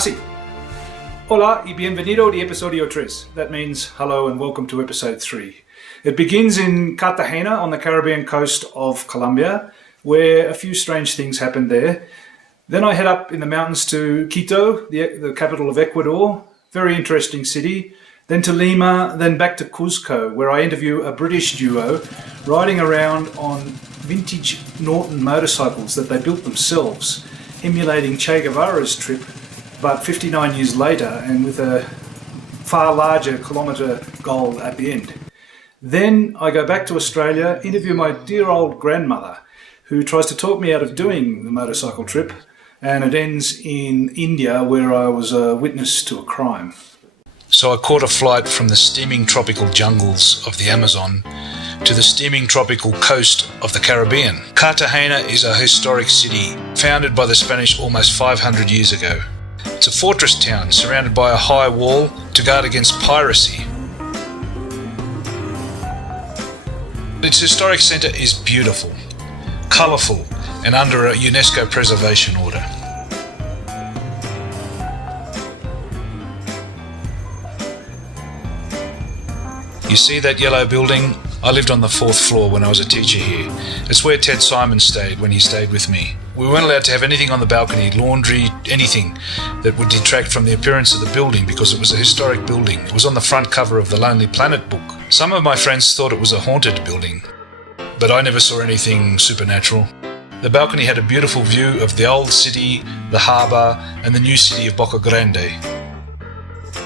Así. Hola y bienvenido de episodio 3. That means hello and welcome to episode 3. It begins in Cartagena on the Caribbean coast of Colombia, where a few strange things happened there. Then I head up in the mountains to Quito, the capital of Ecuador, very interesting city. Then to Lima, then back to Cusco, where I interview a British duo riding around on vintage Norton motorcycles that they built themselves, emulating Che Guevara's trip, but 59 years later and with a far larger kilometre goal at the end. Then I go back to Australia, interview my dear old grandmother, who tries to talk me out of doing the motorcycle trip, and it ends in India, where I was a witness to a crime. So I caught a flight from the steaming tropical jungles of the Amazon to the steaming tropical coast of the Caribbean. Cartagena is a historic city founded by the Spanish almost 500 years ago. It's a fortress town surrounded by a high wall to guard against piracy. Its historic centre is beautiful, colourful, and under a UNESCO preservation order. You see that yellow building? I lived on the 4th floor when I was a teacher here. It's where Ted Simon stayed when he stayed with me. We weren't allowed to have anything on the balcony, laundry, anything that would detract from the appearance of the building because it was a historic building. It was on the front cover of the Lonely Planet book. Some of my friends thought it was a haunted building, but I never saw anything supernatural. The balcony had a beautiful view of the old city, the harbour, and the new city of Boca Grande.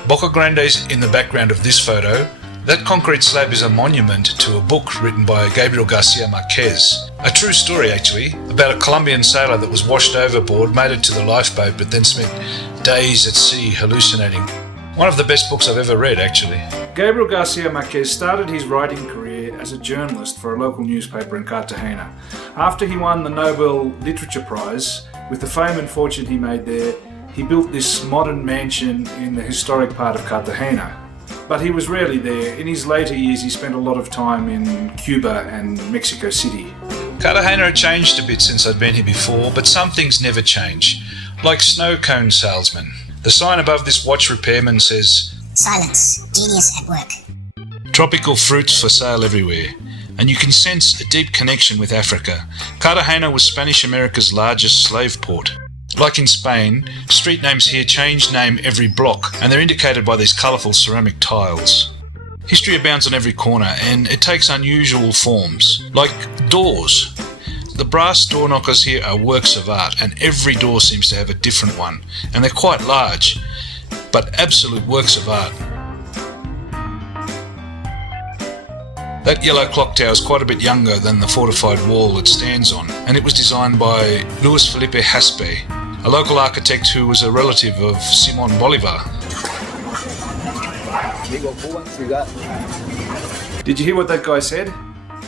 Boca Grande's in the background of this photo. That concrete slab is a monument to a book written by Gabriel Garcia Marquez. A true story, actually, about a Colombian sailor that was washed overboard, made it to the lifeboat, but then spent days at sea hallucinating. One of the best books I've ever read, actually. Gabriel Garcia Marquez started his writing career as a journalist for a local newspaper in Cartagena. After he won the Nobel Literature Prize, with the fame and fortune he made there, he built this modern mansion in the historic part of Cartagena. But he was rarely there. In his later years, he spent a lot of time in Cuba and Mexico City. Cartagena had changed a bit since I'd been here before, but some things never change. Like snow cone salesman. The sign above this watch repairman says, "Silence, genius at work." Tropical fruits for sale everywhere. And you can sense a deep connection with Africa. Cartagena was Spanish America's largest slave port. Like in Spain, street names here change name every block, and they're indicated by these colourful ceramic tiles. History abounds on every corner, and it takes unusual forms, like doors. The brass door knockers here are works of art, and every door seems to have a different one, and they're quite large, but absolute works of art. That yellow clock tower is quite a bit younger than the fortified wall it stands on, and it was designed by Luis Felipe Haspe, a local architect who was a relative of Simon Bolivar. Did you hear what that guy said?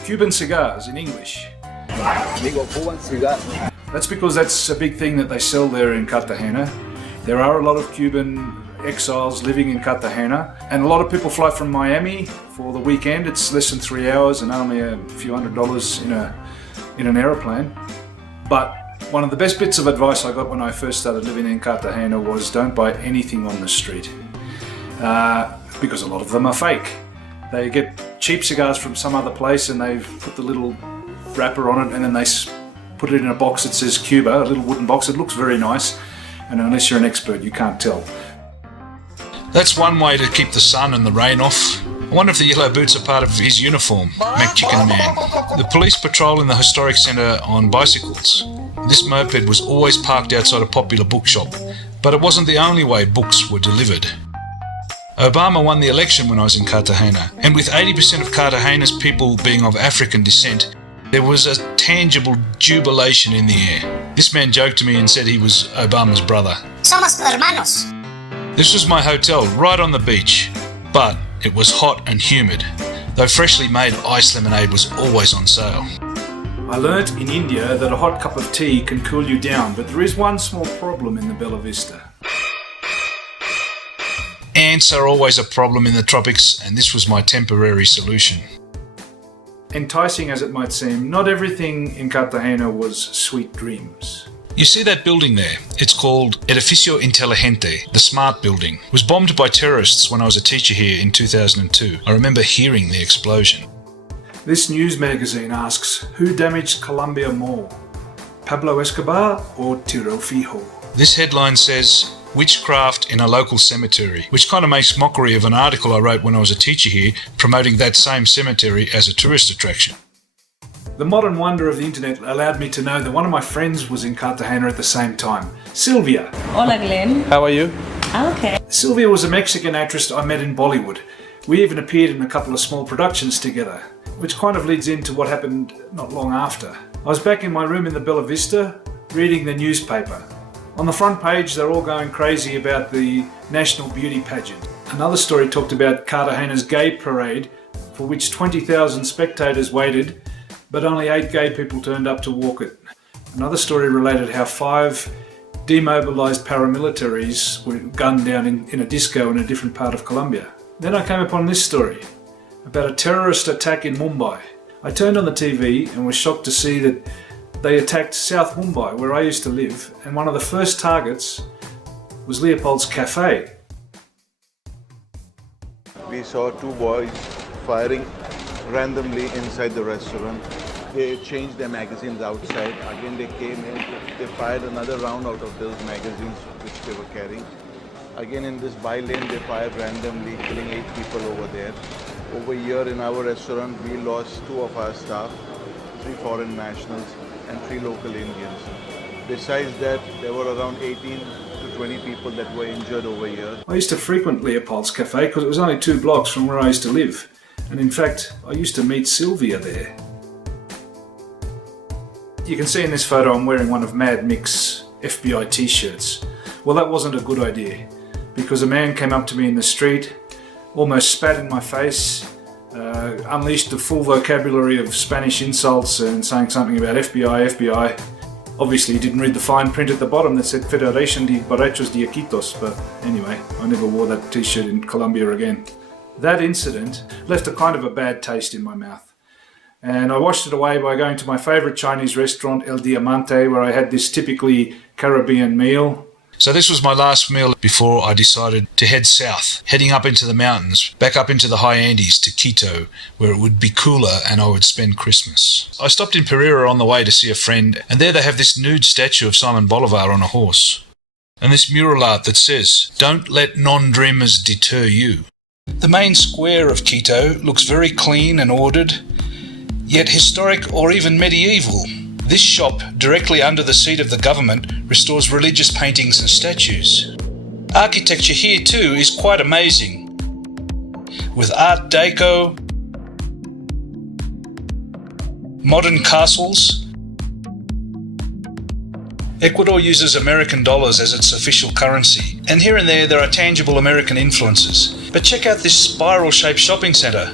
Cuban cigars in English. That's because that's a big thing that they sell there in Cartagena. There are a lot of Cuban exiles living in Cartagena, and a lot of people fly from Miami for the weekend. It's less than 3 hours and only a few $100s in an aeroplane. But one of the best bits of advice I got when I first started living in Cartagena was don't buy anything on the street, because a lot of them are fake. They get cheap cigars from some other place and they've put the little wrapper on it, and then they put it in a box that says Cuba, a little wooden box. It looks very nice, and unless you're an expert you can't tell. That's one way to keep the sun and the rain off. I wonder if the yellow boots are part of his uniform, McChicken Man. The police patrol in the historic centre on bicycles. This moped was always parked outside a popular bookshop, but it wasn't the only way books were delivered. Obama won the election when I was in Cartagena, and with 80% of Cartagena's people being of African descent, there was a tangible jubilation in the air. This man joked to me and said he was Obama's brother. Somos hermanos. This was my hotel right on the beach, but it was hot and humid, though freshly made ice lemonade was always on sale. I learnt in India that a hot cup of tea can cool you down, but there is one small problem in the Bella Vista. Ants are always a problem in the tropics, and this was my temporary solution. Enticing as it might seem, not everything in Cartagena was sweet dreams. You see that building there? It's called Edificio Inteligente, the Smart Building. It was bombed by terrorists when I was a teacher here in 2002. I remember hearing the explosion. This news magazine asks, who damaged Colombia more? Pablo Escobar or Tiro Fijo? This headline says, witchcraft in a local cemetery, which kind of makes mockery of an article I wrote when I was a teacher here, promoting that same cemetery as a tourist attraction. The modern wonder of the internet allowed me to know that one of my friends was in Cartagena at the same time, Sylvia. Hola, Glenn. How are you? Okay. Sylvia was a Mexican actress I met in Bollywood. We even appeared in a couple of small productions together, which kind of leads into what happened not long after. I was back in my room in the Bella Vista, reading the newspaper. On the front page, they're all going crazy about the National Beauty Pageant. Another story talked about Cartagena's gay parade, for which 20,000 spectators waited, but only 8 gay people turned up to walk it. Another story related how 5 demobilised paramilitaries were gunned down in a disco in a different part of Colombia. Then I came upon this story about a terrorist attack in Mumbai. I turned on the TV and was shocked to see that they attacked South Mumbai, where I used to live, and one of the first targets was Leopold's Cafe. We saw 2 boys firing randomly inside the restaurant. They changed their magazines outside. Again, they came in, they fired another round out of those magazines which they were carrying. Again, in this by lane, they fired randomly, killing 8 people over there. Over here in our restaurant, we lost 2 of our staff, 3 foreign nationals and 3 local Indians. Besides that, there were around 18 to 20 people that were injured over here. I used to frequent Leopold's Cafe because it was only 2 blocks from where I used to live. And in fact, I used to meet Sylvia there. You can see in this photo I'm wearing one of Mad Mick's FBI t-shirts. Well, that wasn't a good idea, because a man came up to me in the street, almost spat in my face, unleashed the full vocabulary of Spanish insults and saying something about FBI. Obviously he didn't read the fine print at the bottom that said Federación de Derechos de Iquitos, but anyway, I never wore that t-shirt in Colombia again. That incident left a kind of a bad taste in my mouth, and I washed it away by going to my favourite Chinese restaurant, El Diamante, where I had this typically Caribbean meal. So this was my last meal before I decided to head south, heading up into the mountains, back up into the high Andes to Quito, where it would be cooler and I would spend Christmas. I stopped in Pereira on the way to see a friend, and there they have this nude statue of Simon Bolivar on a horse. And this mural art that says, "Don't let non-dreamers deter you." The main square of Quito looks very clean and ordered, yet historic or even medieval. This shop, directly under the seat of the government, restores religious paintings and statues. Architecture here too is quite amazing, with Art Deco, modern castles. Ecuador uses American dollars as its official currency, and here and there are tangible American influences. But check out this spiral-shaped shopping centre.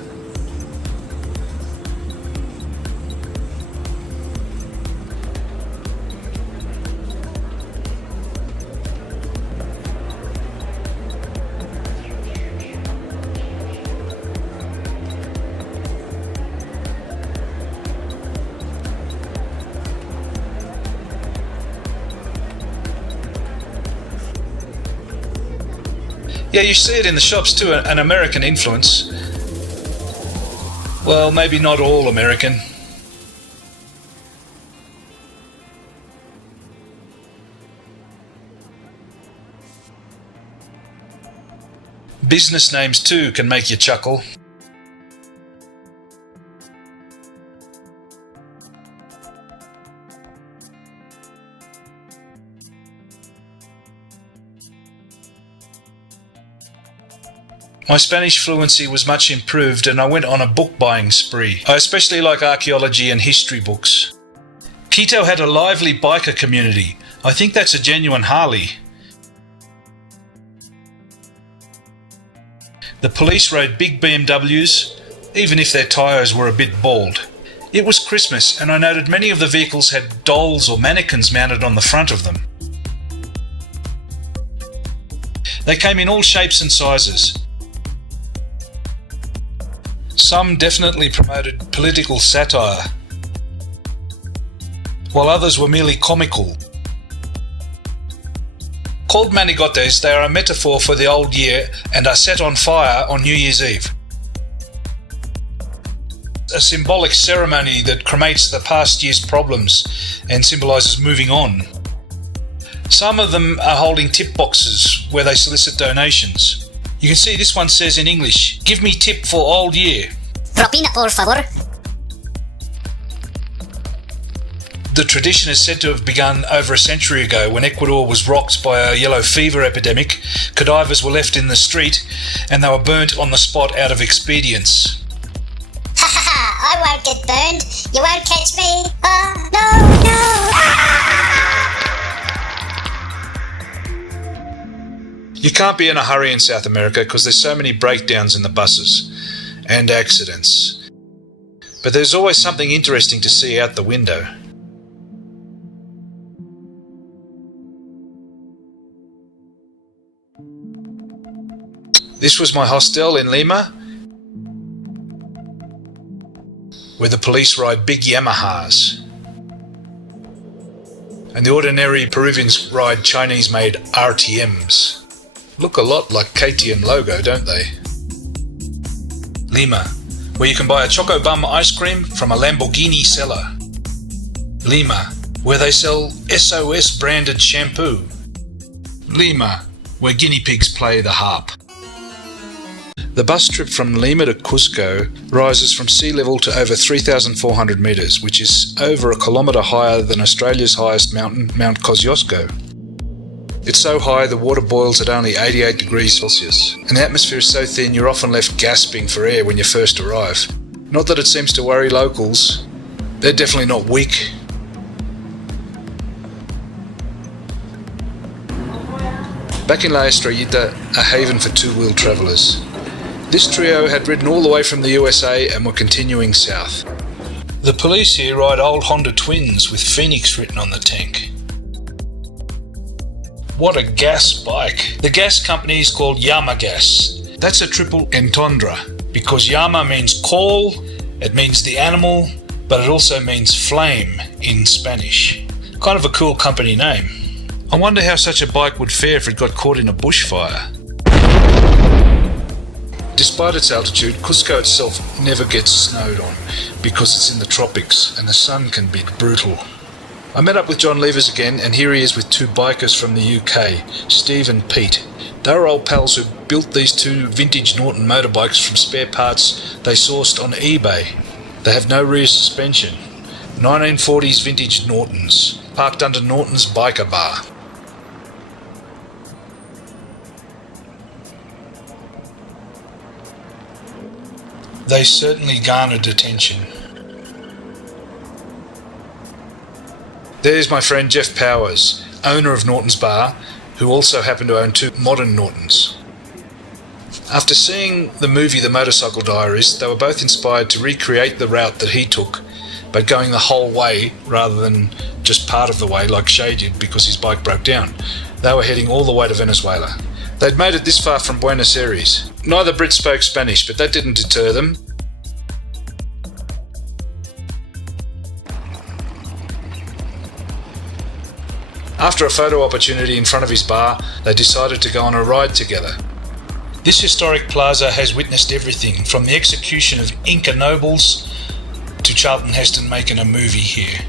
Yeah, you see it in the shops too, an American influence. Well, maybe not all American. Business names too can make you chuckle. My Spanish fluency was much improved and I went on a book buying spree. I especially like archaeology and history books. Quito had a lively biker community. I think that's a genuine Harley. The police rode big BMWs, even if their tyres were a bit bald. It was Christmas and I noted many of the vehicles had dolls or mannequins mounted on the front of them. They came in all shapes and sizes. Some definitely promoted political satire, while others were merely comical. Called manigotes, they are a metaphor for the old year and are set on fire on New Year's Eve. A symbolic ceremony that cremates the past year's problems and symbolises moving on. Some of them are holding tip boxes where they solicit donations. You can see this one says in English, "Give me tip for old year." Propina, por favor. The tradition is said to have begun over a century ago when Ecuador was rocked by a yellow fever epidemic. Cadavers were left in the street and they were burnt on the spot out of expedience. Ha ha ha, I won't get burned. You won't catch me. Oh, no, no. You can't be in a hurry in South America because there's so many breakdowns in the buses and accidents. But there's always something interesting to see out the window. This was my hostel in Lima, where the police ride big Yamahas, and the ordinary Peruvians ride Chinese-made RTMs. Look a lot like KTM logo, don't they? Lima, where you can buy a Choco Bum ice cream from a Lamborghini seller. Lima, where they sell SOS branded shampoo. Lima, where guinea pigs play the harp. The bus trip from Lima to Cusco rises from sea level to over 3,400 metres, which is over a kilometre higher than Australia's highest mountain, Mount Kosciuszko. It's so high the water boils at only 88 degrees Celsius, and the atmosphere is so thin you're often left gasping for air when you first arrive. Not that it seems to worry locals. They're definitely not weak. Back in La Estrellita, a haven for two-wheel travellers. This trio had ridden all the way from the USA and were continuing south. The police here ride old Honda Twins with Phoenix written on the tank. What a gas bike. The gas company is called Llama Gas. That's a triple entendre because llama means call, it means the animal, but it also means flame in Spanish. Kind of a cool company name. I wonder how such a bike would fare if it got caught in a bushfire. Despite its altitude, Cusco itself never gets snowed on because it's in the tropics and the sun can be brutal. I met up with John Levers again, and here he is with two bikers from the UK, Steve and Pete. They were old pals who built these two vintage Norton motorbikes from spare parts they sourced on eBay. They have no rear suspension. 1940s vintage Nortons, parked under Norton's biker bar. They certainly garnered attention. There's my friend Jeff Powers, owner of Norton's Bar, who also happened to own two modern Nortons. After seeing the movie The Motorcycle Diaries, they were both inspired to recreate the route that he took, but going the whole way rather than just part of the way like Shay did because his bike broke down. They were heading all the way to Venezuela. They'd made it this far from Buenos Aires. Neither Brit spoke Spanish, but that didn't deter them. After a photo opportunity in front of his bar, they decided to go on a ride together. This historic plaza has witnessed everything, from the execution of Inca nobles to Charlton Heston making a movie here.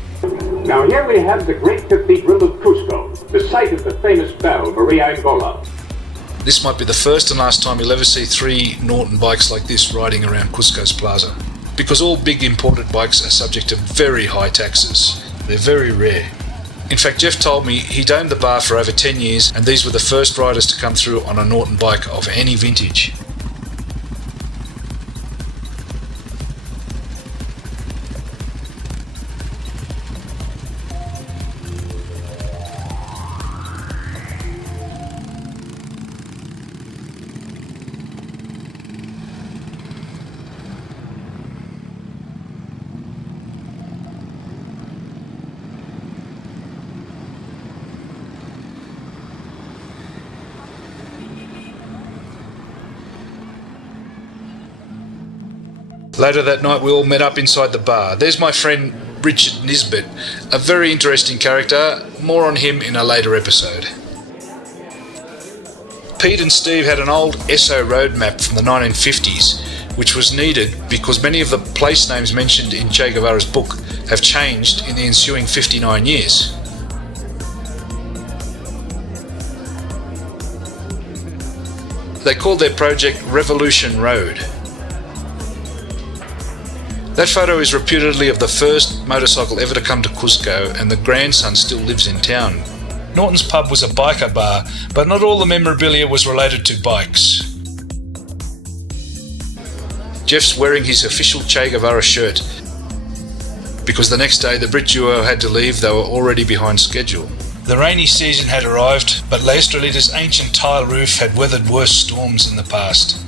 Now here we have the great cathedral of Cusco, the site of the famous bell Maria Angola. This might be the first and last time you'll ever see three Norton bikes like this riding around Cusco's plaza, because all big imported bikes are subject to very high taxes. They're very rare. In fact, Jeff told me he'd owned the bar for over 10 years and these were the first riders to come through on a Norton bike of any vintage. Later that night we all met up inside the bar. There's my friend Richard Nisbet, a very interesting character. More on him in a later episode. Pete and Steve had an old Esso road map from the 1950s, which was needed because many of the place names mentioned in Che Guevara's book have changed in the ensuing 59 years. They called their project Revolution Road. That photo is reputedly of the first motorcycle ever to come to Cusco, and the grandson still lives in town. Norton's pub was a biker bar, but not all the memorabilia was related to bikes. Jeff's wearing his official Che Guevara shirt because the next day the Brit duo had to leave. They were already behind schedule. The rainy season had arrived, but La Estrellita's ancient tile roof had weathered worse storms in the past.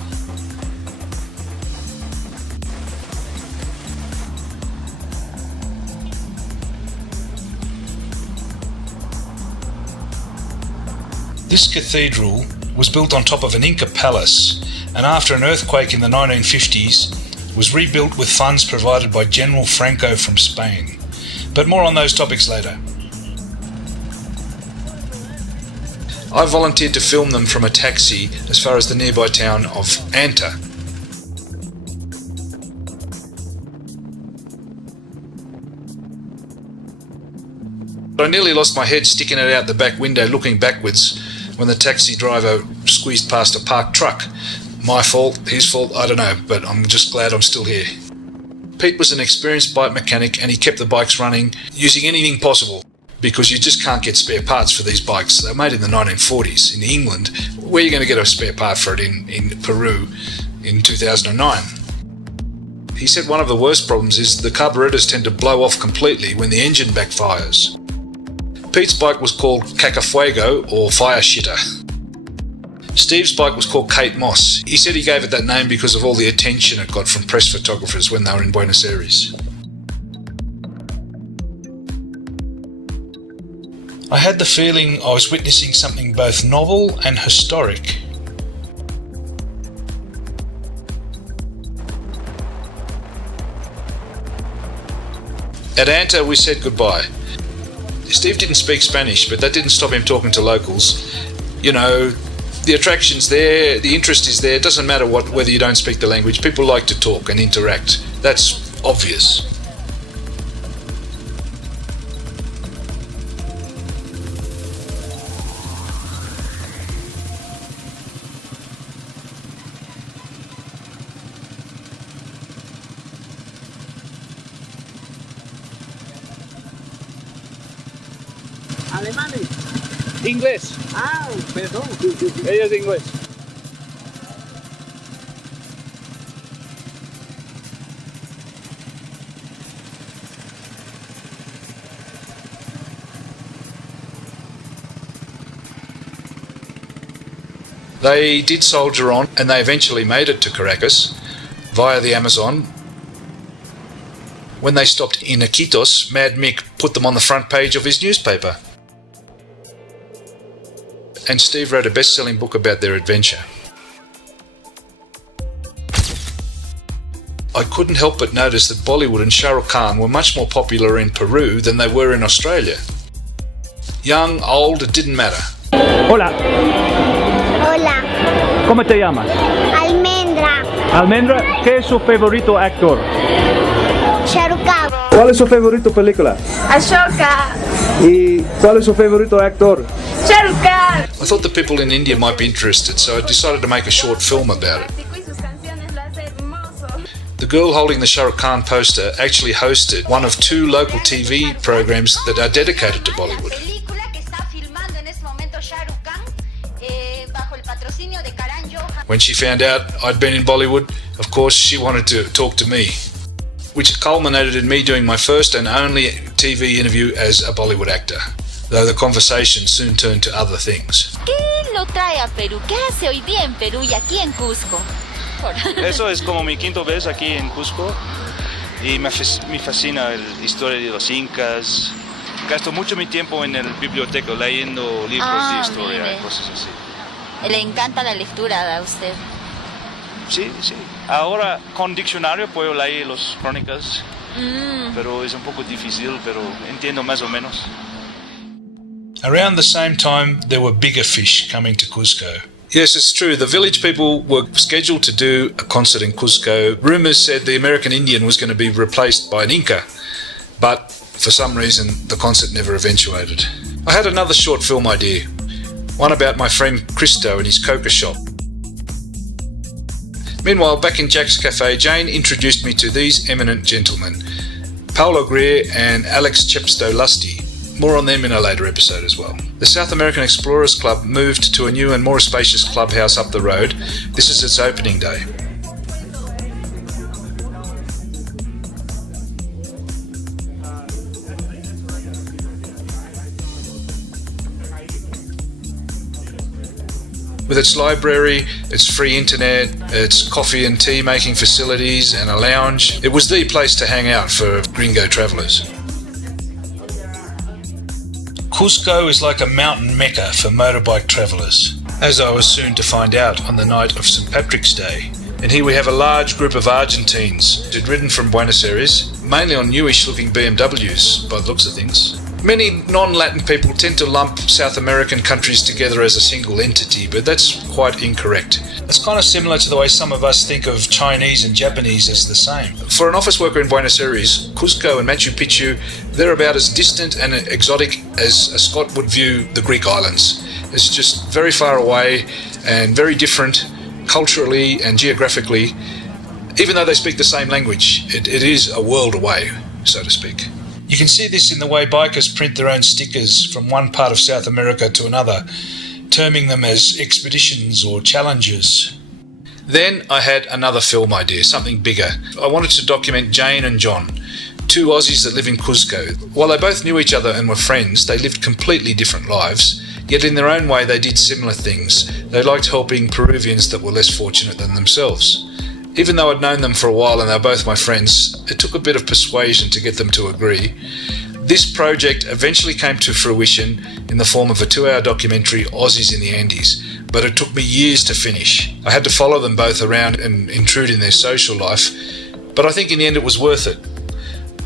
This cathedral was built on top of an Inca palace, and after an earthquake in the 1950s was rebuilt with funds provided by General Franco from Spain. But more on those topics later. I volunteered to film them from a taxi as far as the nearby town of Anta. I nearly lost my head sticking it out the back window looking backwards when the taxi driver squeezed past a parked truck. My fault, his fault, I don't know, but I'm just glad I'm still here. Pete was an experienced bike mechanic and he kept the bikes running using anything possible because you just can't get spare parts for these bikes. They were made in the 1940s in England. Where are you going to get a spare part for it in Peru in 2009? He said one of the worst problems is the carburetors tend to blow off completely when the engine backfires. Pete's bike was called Cacafuego, or Fire Shitter. Steve's bike was called Kate Moss. He said he gave it that name because of all the attention it got from press photographers when they were in Buenos Aires. I had the feeling I was witnessing something both novel and historic. At Anta, we said goodbye. Steve didn't speak Spanish, but that didn't stop him talking to locals. You know, the attraction's there, the interest is there. It doesn't matter whether you don't speak the language. People like to talk and interact. That's obvious. Alemanes. Inglés. Ah, perdón. Ella es inglés. They did soldier on and they eventually made it to Caracas via the Amazon. When they stopped in Iquitos, Mad Mick put them on the front page of his newspaper. And Steve wrote a best-selling book about their adventure. I couldn't help but notice that Bollywood and Shah Rukh Khan were much more popular in Peru than they were in Australia. Young, old, it didn't matter. Hola, Hola. ¿cómo te llamas? Almendra. Almendra, ¿qué es su favorito actor? Shah Rukh Khan. ¿Cuál es su favorito película? Ashoka. ¿Y cuál es su favorito actor? Shah Rukh Khan. I thought the people in India might be interested, so I decided to make a short film about it. The girl holding the Shah Rukh Khan poster actually hosted one of 2 local TV programs that are dedicated to Bollywood. When she found out I'd been in Bollywood, of course she wanted to talk to me, which culminated in me doing my first and only TV interview as a Bollywood actor, though the conversation soon turned to other things. ¿Qué lo trae a Perú? ¿Qué hace hoy día en Perú y aquí en Cusco? Eso es como mi quinto vez aquí en Cusco y me fascina la historia de los incas. Gasto mucho mi tiempo en el biblioteca leyendo libros de historia y cosas así. Le encanta la lectura a usted. Sí, sí. Ahora con diccionario puedo leer las crónicas, pero es un poco difícil, pero entiendo más o menos. Around the same time, there were bigger fish coming to Cusco. Yes, it's true. The village people were scheduled to do a concert in Cusco. Rumours said the American Indian was going to be replaced by an Inca, but for some reason the concert never eventuated. I had another short film idea, one about my friend Christo and his coca shop. Meanwhile, back in Jack's Cafe, Jane introduced me to these eminent gentlemen, Paulo Greer and Alex Chepstow-Lusty. More on them in a later episode as well. The South American Explorers Club moved to a new and more spacious clubhouse up the road. This is its opening day. With its library, its free internet, its coffee and tea making facilities and a lounge, it was the place to hang out for Gringo travellers. Cusco is like a mountain mecca for motorbike travellers, as I was soon to find out on the night of St. Patrick's Day. And here we have a large group of Argentines who'd ridden from Buenos Aires, mainly on newish looking BMWs by the looks of things. Many non-Latin people tend to lump South American countries together as a single entity, but that's quite incorrect. It's kind of similar to the way some of us think of Chinese and Japanese as the same. For an office worker in Buenos Aires, Cusco and Machu Picchu, they're about as distant and exotic as a Scot would view the Greek islands. It's just very far away and very different culturally and geographically. Even though they speak the same language, it is a world away, so to speak. You can see this in the way bikers print their own stickers from one part of South America to another, terming them as expeditions or challenges. Then I had another film idea, something bigger. I wanted to document Jane and John, two Aussies that live in Cusco. While they both knew each other and were friends, they lived completely different lives, yet in their own way they did similar things. They liked helping Peruvians that were less fortunate than themselves. Even though I'd known them for a while and they were both my friends, it took a bit of persuasion to get them to agree. This project eventually came to fruition in the form of a 2-hour documentary, Aussies in the Andes, but it took me years to finish. I had to follow them both around and intrude in their social life, but I think in the end it was worth it.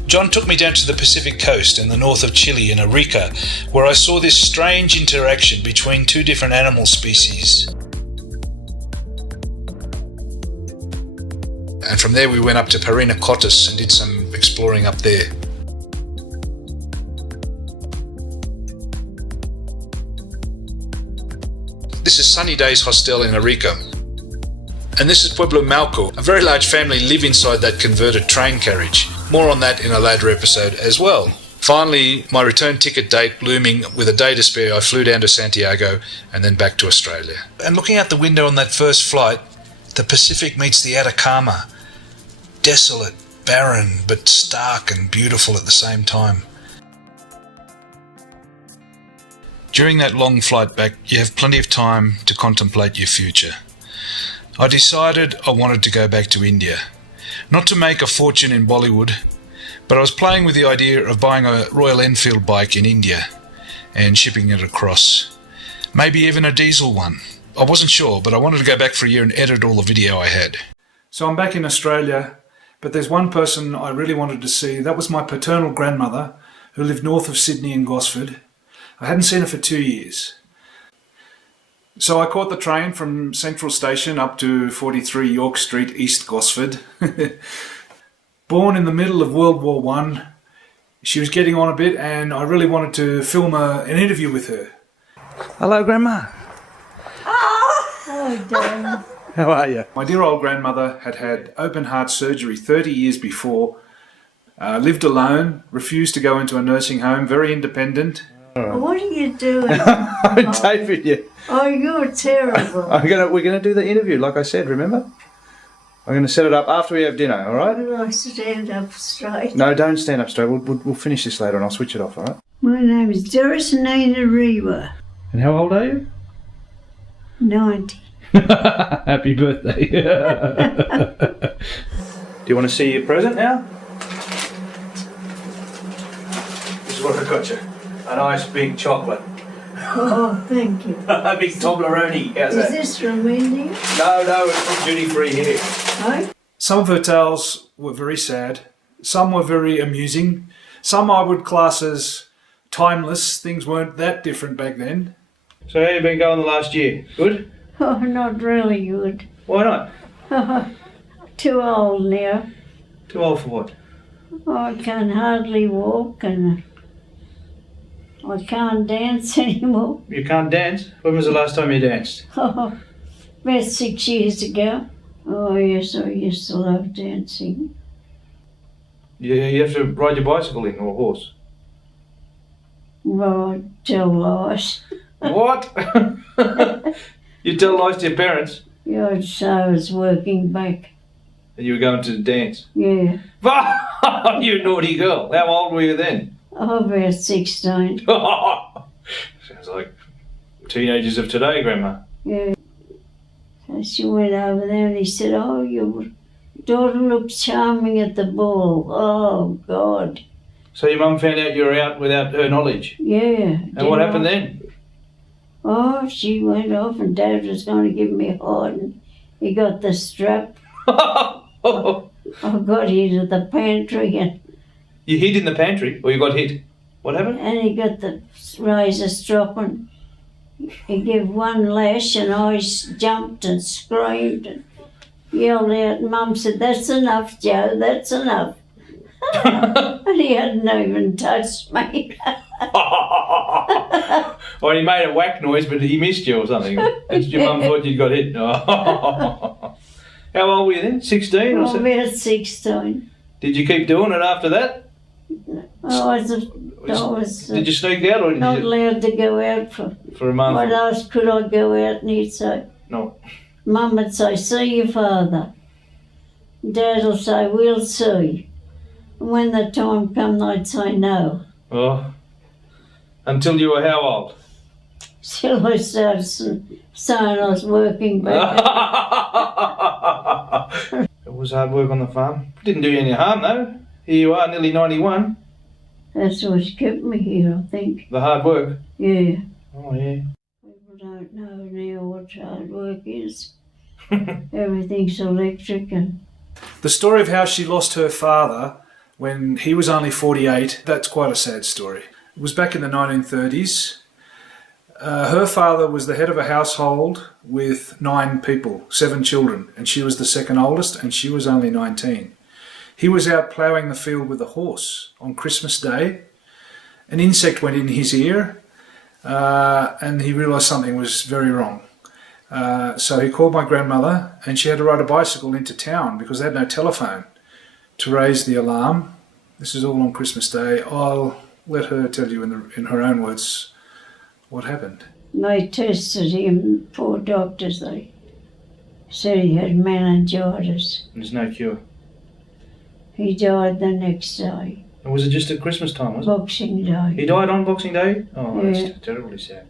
John took me down to the Pacific coast in the north of Chile in Arica, where I saw this strange interaction between two different animal species. And from there we went up to Parinacochas and did some exploring up there. This is Sunny Days Hostel in Arica. And this is Pueblo Malco. A very large family live inside that converted train carriage. More on that in a later episode as well. Finally, my return ticket date looming, with a day to spare, I flew down to Santiago and then back to Australia. And looking out the window on that first flight, the Pacific meets the Atacama. Desolate, barren, but stark and beautiful at the same time. During that long flight back, you have plenty of time to contemplate your future. I decided I wanted to go back to India. Not to make a fortune in Bollywood, but I was playing with the idea of buying a Royal Enfield bike in India and shipping it across. Maybe even a diesel one. I wasn't sure, but I wanted to go back for a year and edit all the video I had. So I'm back in Australia, but there's one person I really wanted to see. That was my paternal grandmother, who lived north of Sydney in Gosford. I hadn't seen her for 2 years. So I caught the train from Central Station up to 43 York Street, East Gosford. Born in the middle of World War I, she was getting on a bit and I really wanted to film an interview with her. Hello, Grandma. Oh, darling. How are you? My dear old grandmother had had open heart surgery 30 years before, lived alone, refused to go into a nursing home, very independent. What are you doing? I'm taping you. Oh, you're terrible. We're gonna do the interview, like I said. Remember? I'm gonna set it up after we have dinner. All right? Do I stand up straight? No, don't stand up straight. We'll finish this later, and I'll switch it off. All right? My name is Doris Nina Rewa. And how old are you? 90. Happy birthday. Do you want to see your present now? This is what I got you. A nice big chocolate. Oh, thank you. A big Toblerone. How's Is that? this from India? No, it's from duty free here. Oh? Some of her tales were very sad. Some were very amusing. Some I would class as timeless. Things weren't that different back then. So how you been going the last year? Good? Oh, not really good. Why not? Too old now. Too old for what? I can hardly walk and I can't dance anymore. You can't dance? When was the last time you danced? Oh, about 6 years ago. Oh yes, I used to love dancing. You have to ride your bicycle in, or a horse. Well, I tell lies. What? You tell lies to your parents? Yeah, I'd say I was working back. And you were going to dance? Yeah. You naughty girl. How old were you then? Oh, about 16. Sounds like teenagers of today, Grandma. Yeah. So she went over there and he said, oh, your daughter looks charming at the ball. Oh, God. So your mum found out you were out without her knowledge? Yeah. And what happened then? Oh, she went off and Dad was going to give me a hide and he got the strap. I got into the pantry and... You hid in the pantry, or you got hit? What happened? And he got the razor strap and he gave one lash and I jumped and screamed and yelled out. And Mum said, that's enough, Joe, that's enough. And he hadn't even touched me. Or he made a whack noise, but he missed you or something. And your mum thought you'd got hit. How old were you then? 16 or so? About 16. Did you keep doing it after that? I was Did you sneak out, or did not you allowed to go out for a month? What else could I go out? And he'd say, No. Mum would say, see your father. Dad will say, we'll see. And when the time come, they'd say no. Oh. Until you were how old? Till I started saying I was working back. It was hard work on the farm. Didn't do you any harm though. Here you are, nearly 91. That's what's kept me here, I think. The hard work? Yeah. Oh, yeah. People don't know now what hard work is. Everything's electric and... The story of how she lost her father when he was only 48, that's quite a sad story. It was back in the 1930s. Her father was the head of a household with 9 people, 7 children, and she was the second oldest and she was only 19. He was out ploughing the field with a horse on Christmas Day. An insect went in his ear and he realised something was very wrong. So he called my grandmother and she had to ride a bicycle into town because they had no telephone to raise the alarm. This is all on Christmas Day. I'll let her tell you in her own words what happened. They tested him, poor doctors, they said he had meningitis. There's no cure. He died the next day. And was it just at Christmas time, was it? Boxing Day. He died on Boxing Day? Oh, Yeah. That's terribly sad.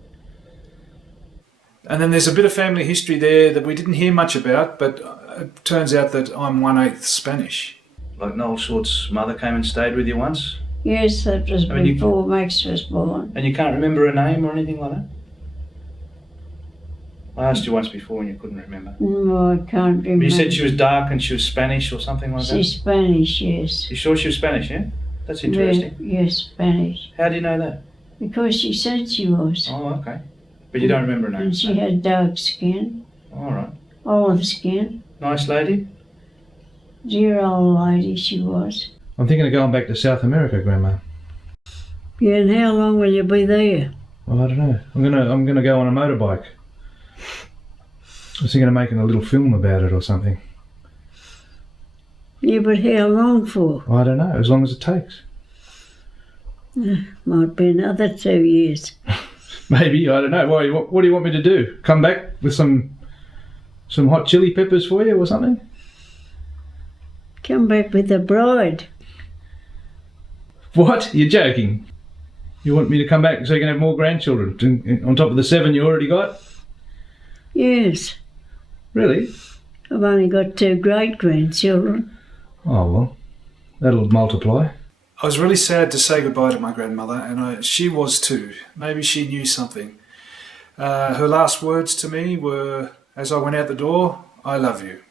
And then there's a bit of family history there that we didn't hear much about, but it turns out that I'm 1/8 Spanish. Like Noel Short's mother came and stayed with you once? Yes, that was mean, you- before Max was born. And you can't remember her name or anything like that? I asked you once before and you couldn't remember. No, I can't remember. You said she was dark and she was Spanish or something like that? She's Spanish, yes. You sure she was Spanish, yeah? That's interesting. Yes, Spanish. How do you know that? Because she said she was. Oh, okay. But you don't remember her name? And she had dark skin, All right. olive skin. Nice lady? Dear old lady she was. I'm thinking of going back to South America, Grandma. Yeah, and how long will you be there? Well, I don't know. I'm gonna go on a motorbike. I was thinking of making a little film about it or something. Yeah, but how long for? I don't know, as long as it takes. Might be another 2 years. Maybe, I don't know. What do you want me to do? Come back with some hot chili peppers for you or something? Come back with a bride. What? You're joking? You want me to come back so you can have more grandchildren on top of the 7 you already got? Yes. Really? I've only got 2 great-grandchildren. Oh, well, that'll multiply. I was really sad to say goodbye to my grandmother, and she was too. Maybe she knew something. Her last words to me were, as I went out the door, I love you.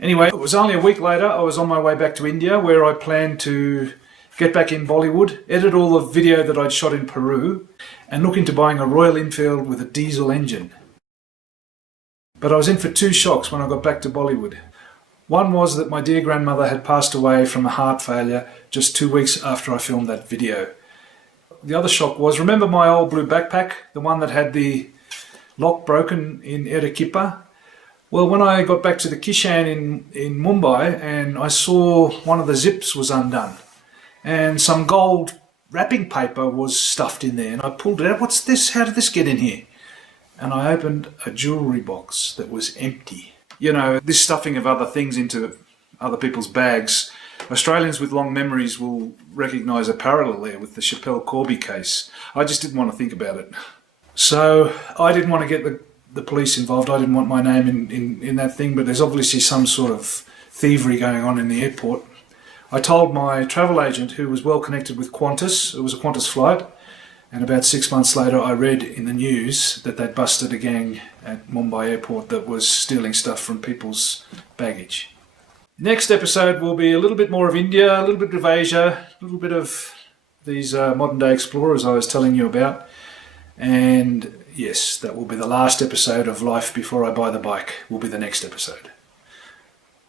Anyway, it was only a week later I was on my way back to India, where I planned to get back in Bollywood, edit all the video that I'd shot in Peru, and look into buying a Royal Enfield with a diesel engine. But I was in for two shocks when I got back to Bollywood. One was that my dear grandmother had passed away from a heart failure just 2 weeks after I filmed that video. The other shock was, remember my old blue backpack, the one that had the lock broken in Arequipa? Well, when I got back to the Kishan in Mumbai and I saw one of the zips was undone and some gold wrapping paper was stuffed in there, and I pulled it out. What's this? How did this get in here? And I opened a jewellery box that was empty. You know, this stuffing of other things into other people's bags, Australians with long memories will recognise a parallel there with the Chappelle Corby case. I just didn't want to think about it. So I didn't want to get the police involved. I didn't want my name in that thing, but there's obviously some sort of thievery going on in the airport. I told my travel agent, who was well connected with Qantas, it was a Qantas flight, and about 6 months later I read in the news that they'd busted a gang at Mumbai airport that was stealing stuff from people's baggage. Next episode will be a little bit more of India, a little bit of Asia, a little bit of these modern day explorers I was telling you about, and yes, that will be the last episode of Life Before I Buy the Bike, will be the next episode.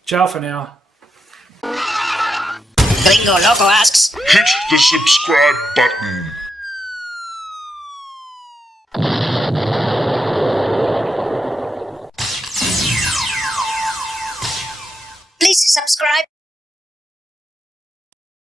Ciao for now. Gringo Loco asks, hit the subscribe button. please subscribe.